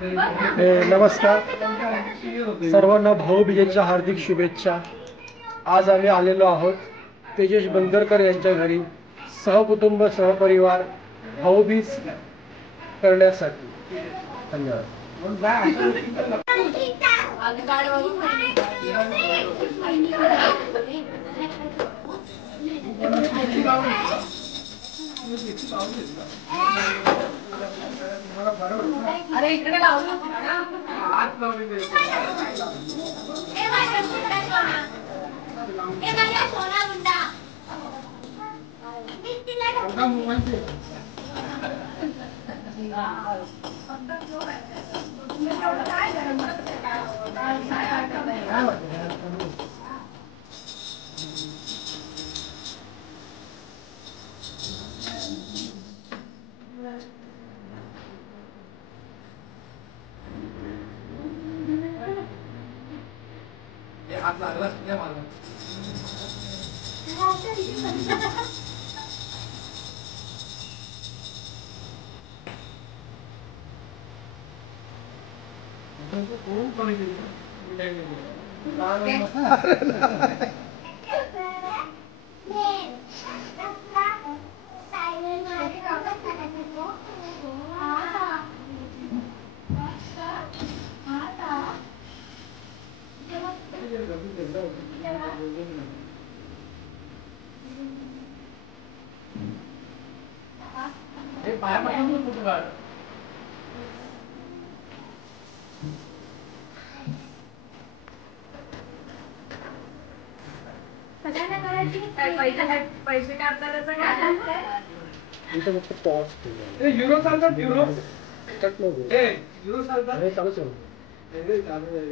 नमस्कार सर्वांना भाऊबीजेच्या हार्दिक शुभेच्छा। आज आम्ही आलेलो आहोत तेजस बंदरकर यांच्या घरी सहकुटुंब सहपरिवार भाऊबीज करण्यासाठी। धन्यवाद। अरे इकडे लावू हाथ लागला तुझ्या मला कोण कोणी पाया पडून कुठं काढ पैसे काढतात इथं फक्त पॉज ए युरो चालतात युरो कट नको ए युरो चालतात हे चालू ठेव हे चालू आहे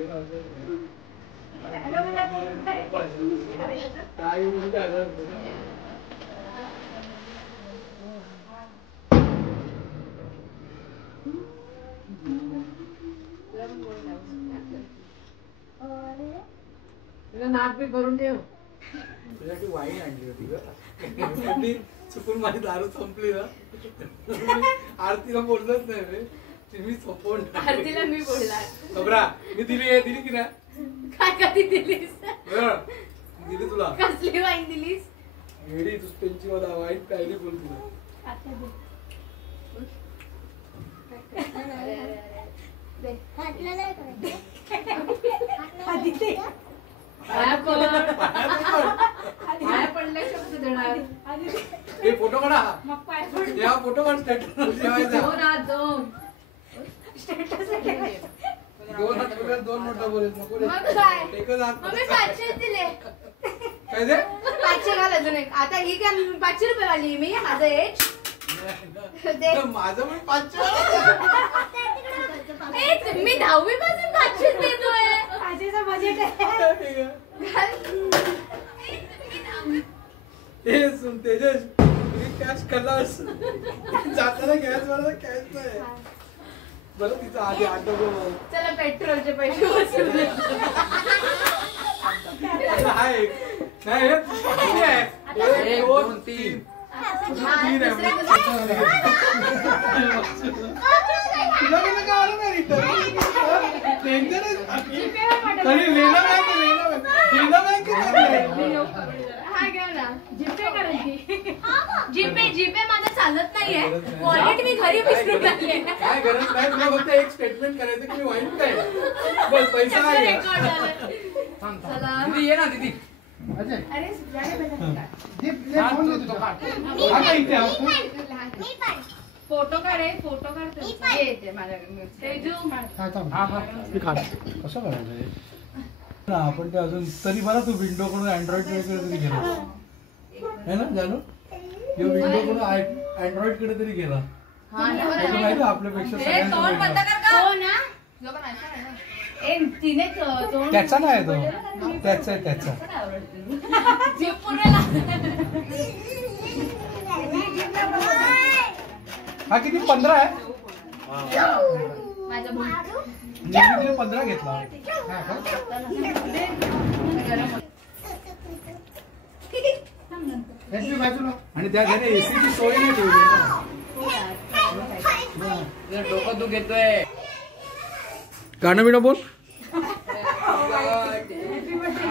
काय नाक बी भरून ठेव तुझ्यासाठी वाईन आणली होती ग चुकून माझी दारू संपली ना आरतीला बोललंच नाही रे मी सोपवून आरतीला मी बोलला खबरा मी दिली की नाही काय कधी दिलीस दिली तुला कसली वाईन दिलीस एडी तू त्यांची मला वाईन कायली बोल तुला फोटो काढा फोटो काढ दोन नोटा बोलत नको काय दे 500 घाल अजून एक आता ही काय 500 रुपये वाली मी माझं एज माझं पण 500 मी 10वी पासून 500 देतोय 500चं बजेट आहे हे सुन तेजस कॅश करलास जाताना गॅस वाला कॅश नाही बरं तिचं आधी आठवलं चला पेट्रोलचे पैसे वसूल आहे नाही आहे 1 2 3 जीपे माझं चालत नाहीये वॉलेट मी घरी विसरून टाकले काय गरज नाही तुला फक्त एक स्टेटमेंट करायचं की मी वाईट काय बस पैसा आहे ये ना दीदी अरे फोटो काढे फोटो काढतो कसं करायचं आपण ते अजून तरी बरा तू विंडो कडून अँड्रॉइड तरी गेला है ना जानू विंडो कडून अँड्रॉइड कडे तरी गेला माहिती आपल्यापेक्षा त्याचा नाही तो त्याचा आहे त्याचा हा किती 15 आहे 15 घेतला आणि त्या घरी एसीची सोय नाही ठेवली ना डोकं तू घेतोय गाणं बिणं बोल.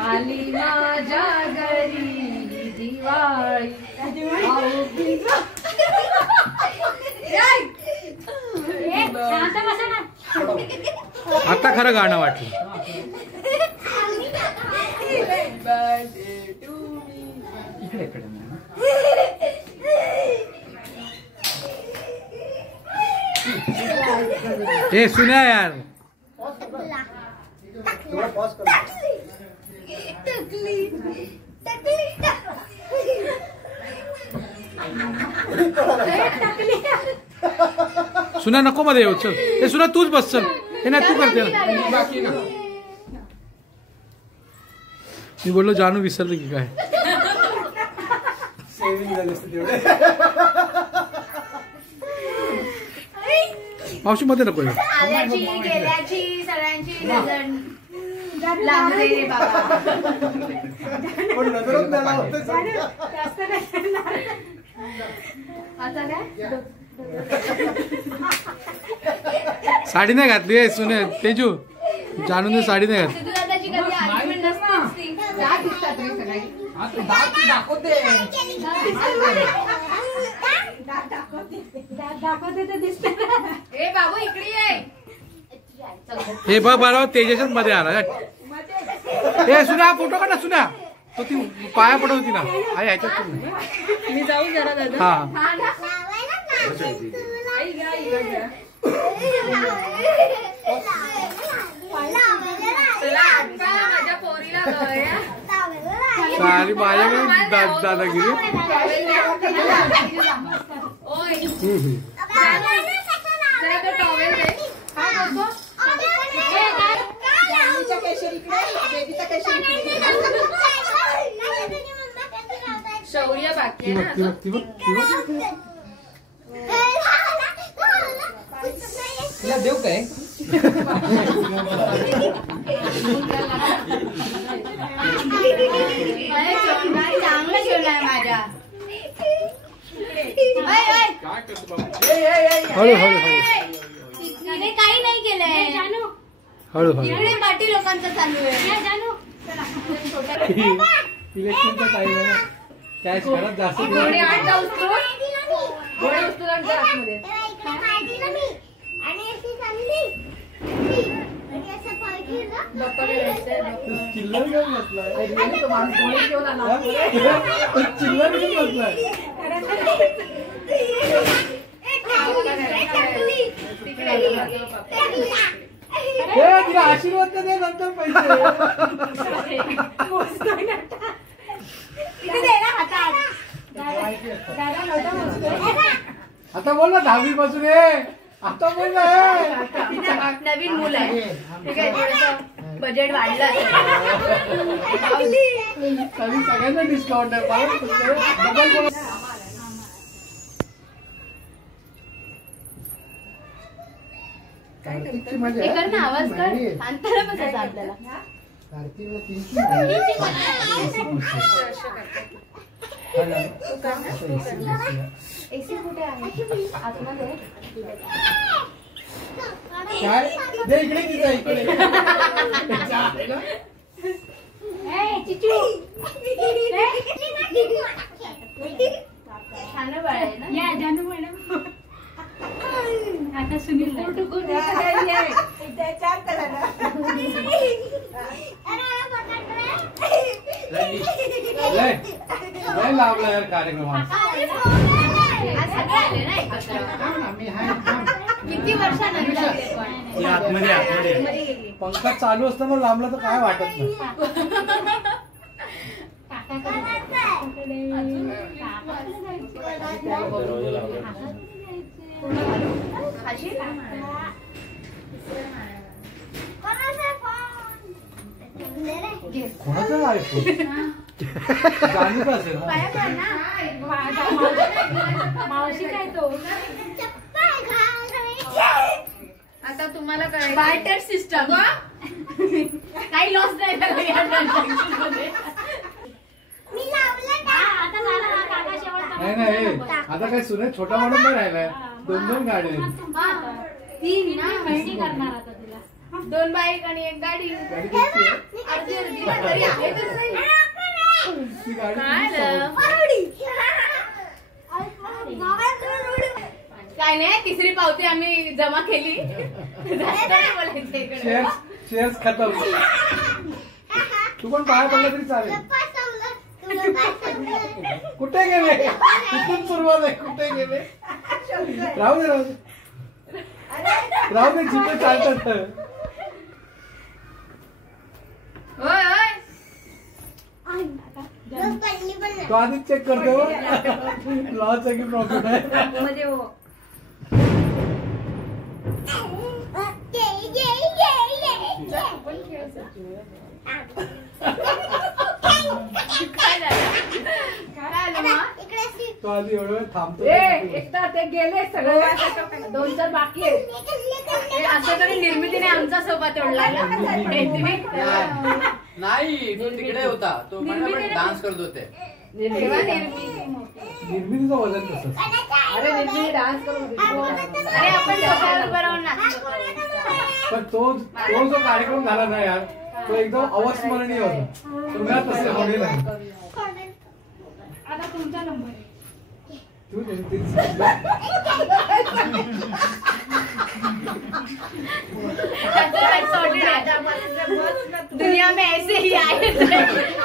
आली माझ्या घरी दिवाळी आता खरं गाणं वाटलं. हे सुन्या यार. सुना नको मध्ये येऊ. चल हे सुना तूच बस. चल हे नाही तू करते ना. बाकी ना मी बोललो जानू विसरलं की काय. सेविंग झाली असते तेवढे. मावशी मध्ये नको. आल्याची गेल्याची सगळ्यांची नजर लागते रे बाबा. पण नजरच नाही लावत. आता काय साडी नाही घातली आहे सुने. तेजू जानूने साडी नाही घातली. सिद्धूदादाची कधी आठवण नसतेच ती. काय दिसतात रे सगळे? दाखवते तर दिसते. ए बाबू इकडे ये. हे बघ बरोबर तेजाच्याच मध्ये आला. हे सुना फोटो काढ ना. सुना तो ती पाया पडत होती ना. आई ह्याच्यात मी जाऊ जरा दादा. हा माझ्या पोरीला गळ्या. सारी माझ्याकडे दादागिरी. ओय जरा तो टॉवेल दे. जानूच्या केशरीकडे, बेबीचा केशरीकडे. शौर्य बाकी आहे ना. तिला देऊ काय? चांगलं खेळलाय माझ्या. हळू हळू हळू तिने काही नाही केलंय. हळू हळू. इकडे पार्टी लोकांचं चालू आहे. इलेक्शनचा टाइम आहे ना. कॅश घरात जास्त घोडे आठ जाऊस तू. घोडे उचलून आण जा आतमध्ये. चिल्लर घेऊन बसलाय. तो माणूस गोळी घेऊन आला. चिल्लर घेऊन बसलाय. तिला आशीर्वाद तर दे नंतर पैसे. आता बोल ना 10वी पासून आहे. आता बोल ना. नवीन मुलं आहे. ठीक आहे थोडंसं बजेट वाढलं. सगळ्यांना डिस्काउंट आहे. हे कर ना आवाज कर. अंतर बसायचं आपल्याला. एसी कुठे आहे आतमध्ये. काय दे इकडे तिचा इकडे. छान बाळ आहे ना. या जानू मॅडम. आता सुनील लय लावला यार कार्यक्रमात. सगळे आले ना एकत्र. किती वर्षानंतर पंकज चालू असताना लांबला तर काय वाटत नाही. कोणाचा आयफोन? जानूचा असेल. मावशी काय तो आता तुम्हाला कळेल. बार्टर सिस्टम काही लॉस नाही झालं या ट्रान्झॅक्शनमध्ये. नाही नाही आता काय सुने छोटा मॉडेल नाही राहिलाय. 2 गाड्या आहेत. ती ना मेहंदी करणार आता तुला. 2 बाईक आणि 1 गाडी. गाडी कशी आहे? अर्धी अर्धी ना, तरी आहे तर सही. ती गाडी काय किती झालं? काय नाही, तिसरी पावती आम्ही जमा केली. जास्त नाही बोलायचं इकडे. शेअर्स खतम. तू पण बाहेर पडला तरी चालेल. कुठे गेले? कुठून सुरुवात आहे? कुठे गेले? राहू दे राहू दे राहू दे, जिथे चालतात. होय होय. तो आधीच चेक करतो लॉस आहे की प्रॉफिट आहे. मध्ये हो. काय झालं? काय आलं मग? तो आधी एवढा वेळ थांबतो. एकदा ते गेले सगळे 2-4 बाकी आहेत. हे असं तरी निर्मितीने आमचा सोबत ओढला ना. नाही, तो तिकडे होता. तो डान्स करत होते. तेव्हा निर्मिती. निर्मितीचं वजन कसं? अरे निर्मिती डान्स करून अरे आपण सोफ्यावर बनवून नाचलो. पण तो जो कार्यक्रम झाला ना यार, तो एकदम अवस्मरणीय होता. पुन्हा तसे होणे नाही. आता तुमचा नंबर आहे. तू निर्मिती दुनिया में ऐसे ही आए थे,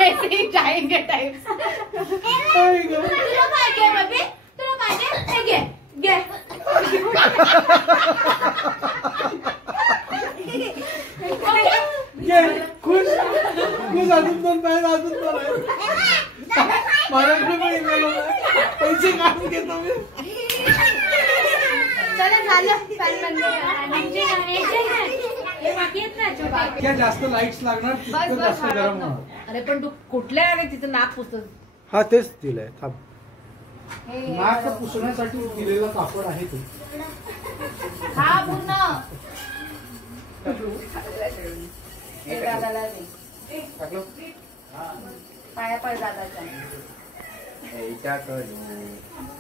ऐसे ही जाएंगे टाइप्स. तुला पाहिजे बाबी? तुला पाहिजे? हे घे, घे. खुश खुश अजून 2 पाहिजे, अजून 2 आहे. माझ्याकडे पण email होता. पैसे काढून घेतो मी. चला झालं. फॅन बंद करा. हे बाकी आहेत ना छोटे. जितक्या जास्त लाईट्स लागणार तितकं जास्त गरम होणार. अरे पण तू कुठल्या आले तिचं नाक पुसत. हा तेच दिलंय. थांब. नाक पुसण्यासाठी दिलेला कापड आहे ते. हा पूर्ण. हे दादाला दे. पाया पड दादाच्या.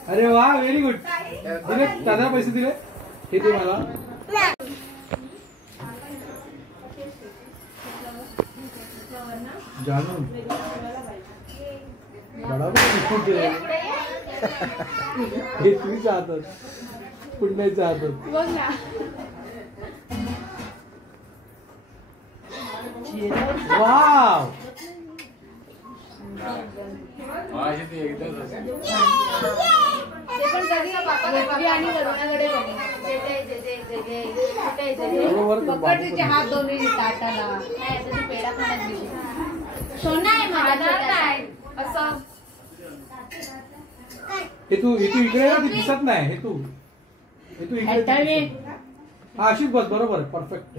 अरे वा, व्हेरी गुड. दिले दादा पैसे दिले. हे दे मला. जानू बरोबर हे तुम्ही चाहतात पुण्याच्या हातात. बघ ना. वाव. ते पण कधी पप्पी आणि वरुणाकडे बघ. बरोबर. पकड तिचे हात दोन्ही ताटाला. नाही, आता ती पेढा खाण्यात गेली. सोना आहे माझा काय असं. हे तू इकडे ना, ती दिसत नाही. हे तू इकडे. हा अशीच बस. बरोबर, परफेक्ट.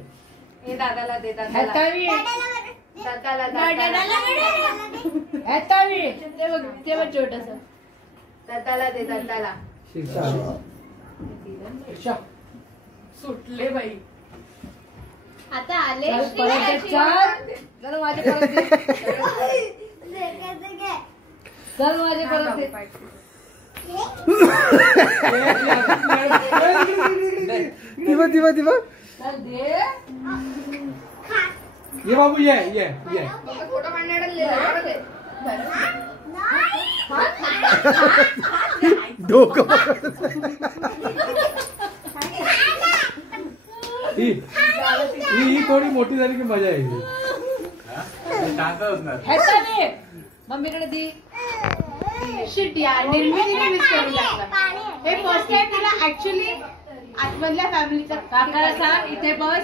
हे दादाला दे. दादाला हॅतावी. दादाला ते बघ छोटस. दादाला दे. दादाला शीर्षा सुटले बाई. आता आले. परत चल माझे परत दे. चल माझे परत दे. दिवा चल दे. ये बाबू ये फोटो काढण्याकडे डोकं ही थोडी मोठी झाली की मजा येईल. हॅतावी. मम्मीकडे दे. शिट यार, निर्मितीने मिस करून टाकला. हे फर्स्ट टाइम तिला ऍक्च्युली आतमधल्या फॅमिलीचा काकाला सांग इथे बस.